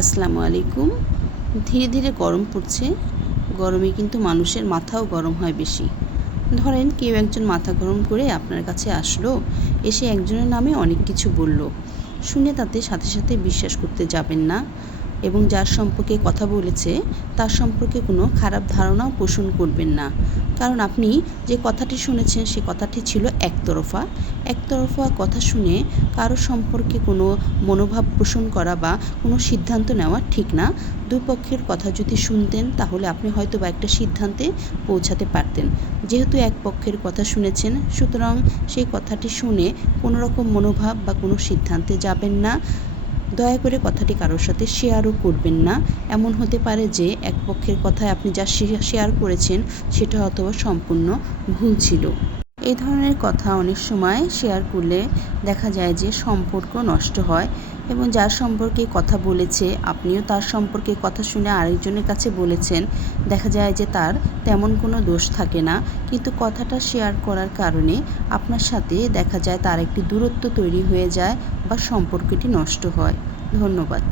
আসসালামু আলাইকুম। ধীরে ধীরে গরম পড়ছে। গরমে কিন্তু মানুষের মাথাও গরম হয় বেশি। ধরেন কেউ একজন মাথা গরম করে আপনার কাছে আসলো, এসে একজনের নামে অনেক কিছু বলল। শুনে তাতে সাথে সাথে বিশ্বাস করতে যাবেন না, এবং যার সম্পর্কে কথা বলেছে তার সম্পর্কে কোনো খারাপ ধারণাও পোষণ করবেন না। কারণ আপনি যে কথাটি শুনেছেন সে কথাটি ছিল একতরফা। একতরফা কথা শুনে কারো সম্পর্কে কোনো মনোভাব পোষণ করা বা কোনো সিদ্ধান্ত নেওয়া ঠিক না। দুই পক্ষের কথা যদি শুনতেন তাহলে আপনি হয়তো বা একটা সিদ্ধান্তে পৌঁছাতে পারতেন। যেহেতু এক পক্ষের কথা শুনেছেন, সুতরাং সেই কথাটি শুনে কোনো রকম মনোভাব বা কোনো সিদ্ধান্তে যাবেন না। দয়া করে কথাটি কারোর সাথে শেয়ারও করবেন না। এমন হতে পারে যে এক পক্ষের কথায় আপনি যা শেয়ার করেছেন সেটা হয়তো সম্পূর্ণ ভুল ছিল। এই ধরনের কথা অনেক সময় শেয়ার করলে দেখা যায় যে সম্পর্ক নষ্ট হয়, এবং যার সম্পর্কে কথা বলেছে আপনিও তার সম্পর্কে কথা শুনে আরেকজনের কাছে বলেছেন। দেখা যায় যে তার তেমন কোনো দোষ থাকে না, কিন্তু কথাটা শেয়ার করার কারণে আপনার সাথে দেখা যায় তার একটি দূরত্ব তৈরি হয়ে যায় বা সম্পর্কটি নষ্ট হয়। ধন্যবাদ।